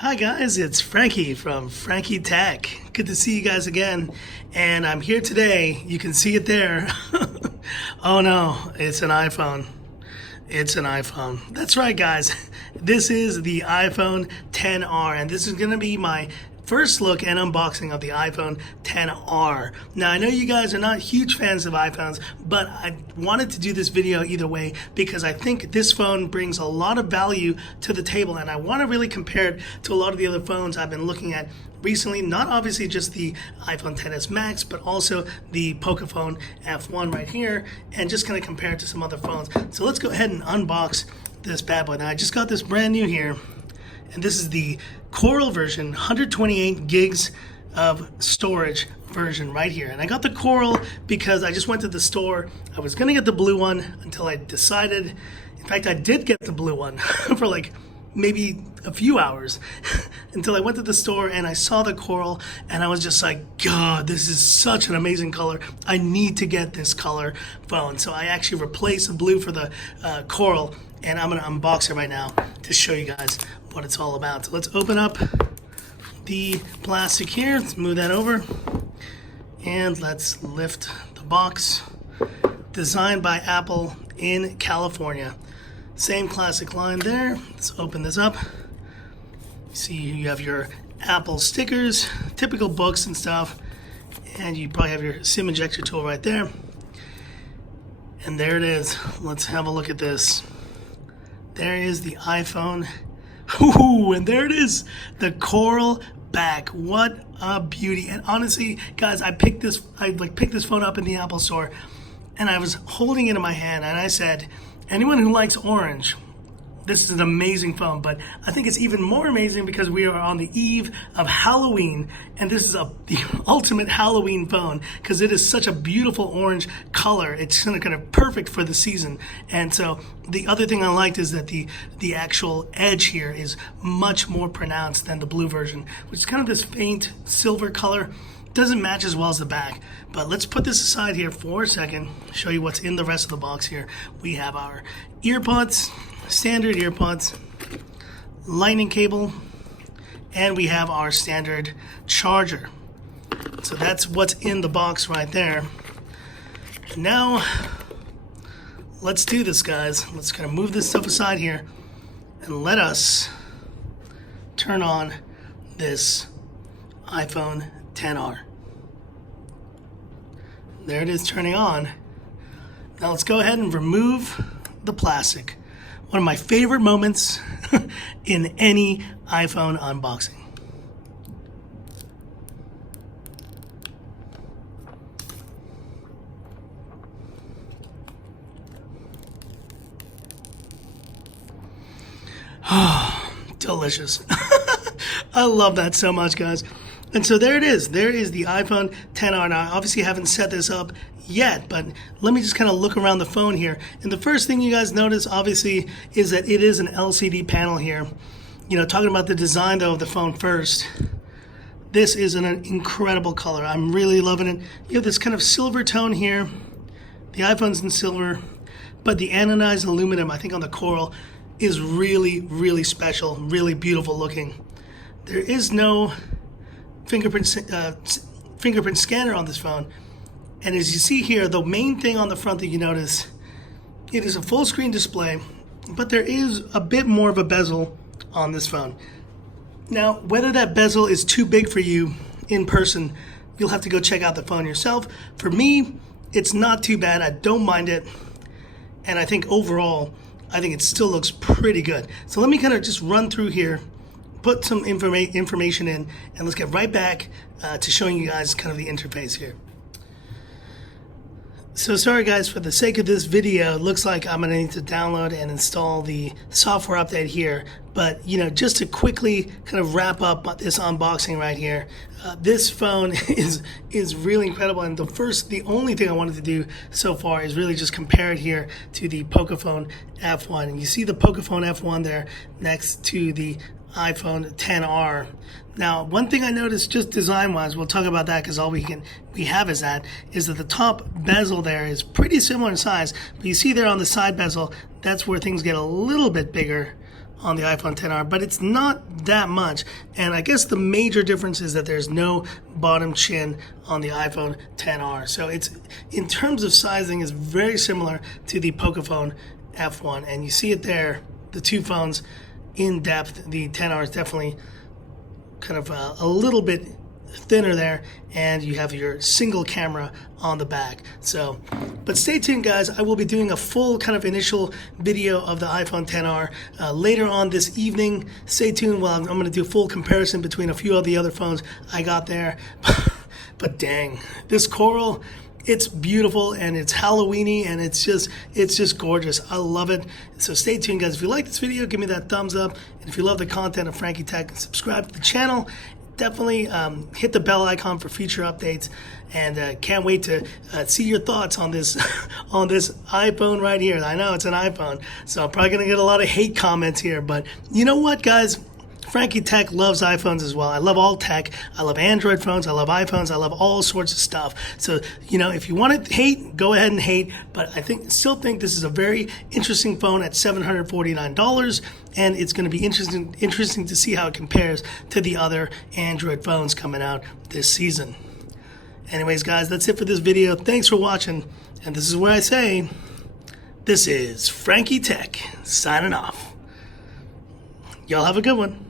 Hi guys, it's Frankie from Frankie Tech. Good to see you guys again. And I'm here today. You can see it there. Oh no, it's an iPhone. It's an iPhone. That's right guys. This is the iPhone XR and this is going to be my first look and unboxing of the iPhone XR. Now I know you guys are not huge fans of iPhones, but I wanted to do this video either way because I think this phone brings a lot of value to the table and I want to really compare it to a lot of the other phones I've been looking at recently, not obviously just the iPhone XS Max, but also the Pocophone F1 right here, and just kind of compare it to some other phones. So let's go ahead and unbox this bad boy. Now I just got this brand new here, and this is the Coral version, 128 gigs of storage version right here. And I got the Coral because I just went to the store. I was gonna get the blue one until I decided. In fact, I did get the blue one for like maybe a few hours until I went to the store and I saw the Coral and I was just like, God, this is such an amazing color. I need to get this color phone. So I actually replaced the blue for the Coral, and I'm gonna unbox it right now to show you guys what it's all about. So let's open up the plastic here. Let's move that over and let's lift the box. Designed by Apple in California. Same classic line there. Let's open this up. See, you have your Apple stickers, typical books and stuff, and you probably have your SIM ejector tool right there. And there it is. Let's have a look at this. There is the iPhone. Ooh, and there it is, the Coral back. What a beauty. And honestly, guys, I picked this phone up in the Apple store, and I was holding it in my hand, and I said, anyone who likes orange, this is an amazing phone. But I think it's even more amazing because we are on the eve of Halloween, and this is the ultimate Halloween phone because it is such a beautiful orange color. It's kind of perfect for the season. And so the other thing I liked is that the actual edge here is much more pronounced than the blue version, which is kind of this faint silver color. Doesn't match as well as the back, but let's put this aside here for a second, show you what's in the rest of the box here. We have our earpods, standard earpods, lightning cable, and we have our standard charger. So that's what's in the box right there. Now let's do this, guys. Let's kind of move this stuff aside here and let us turn on this iPhone XR. There it is turning on. Now let's go ahead and remove the plastic. One of my favorite moments in any iPhone unboxing. Oh, delicious. I love that so much, guys. And so there it is. There is the iPhone XR. Now, I obviously haven't set this up yet, but let me just kind of look around the phone here. And the first thing you guys notice, obviously, is that it is an LCD panel here. You know, talking about the design, though, of the phone first, this is an incredible color. I'm really loving it. You have this kind of silver tone here. The iPhone's in silver, but the anodized aluminum, I think, on the Coral is really, really special, really beautiful looking. There is no fingerprint scanner on this phone, and as you see here, the main thing on the front that you notice, it is a full screen display, but there is a bit more of a bezel on this phone. Now, whether that bezel is too big for you in person, you'll have to go check out the phone yourself. For me, it's not too bad. I don't mind it, and I think overall, I think it still looks pretty good. So let me kind of just run through here, put some information in, and let's get right back to showing you guys kind of the interface here. So sorry guys, for the sake of this video, it looks like I'm gonna need to download and install the software update here. But you know, just to quickly kind of wrap up this unboxing right here, this phone is really incredible. And the only thing I wanted to do so far is really just compare it here to the Pocophone F1. And you see the Pocophone F1 there next to the iPhone XR. Now, one thing I noticed just design-wise, we'll talk about that because all we have is that the top bezel there is pretty similar in size, but you see there on the side bezel, that's where things get a little bit bigger on the iPhone XR, but it's not that much. And I guess the major difference is that there's no bottom chin on the iPhone XR. So it's, in terms of sizing, is very similar to the Pocophone F1. And you see it there, the two phones in depth. The XR is definitely kind of a little bit thinner there, and you have your single camera on the back. So, but stay tuned, guys. I will be doing a full kind of initial video of the iPhone XR later on this evening. Stay tuned while I'm going to do a full comparison between a few of the other phones I got there. But dang, this coral, it's beautiful and it's Halloweeny and it's just gorgeous. I love it. So stay tuned, guys. If you like this video, give me that thumbs up. And if you love the content of Frankie Tech, subscribe to the channel. Definitely hit the bell icon for future updates, and can't wait to see your thoughts on this on this iPhone right here. I know it's an iPhone, so I'm probably gonna get a lot of hate comments here, but you know what, guys? Frankie Tech loves iPhones as well. I love all tech. I love Android phones. I love iPhones. I love all sorts of stuff. So, you know, if you want to hate, go ahead and hate. But I still think this is a very interesting phone at $749, and it's going to be interesting to see how it compares to the other Android phones coming out this season. Anyways, guys, that's it for this video. Thanks for watching, and this is where I say, this is Frankie Tech signing off. Y'all have a good one.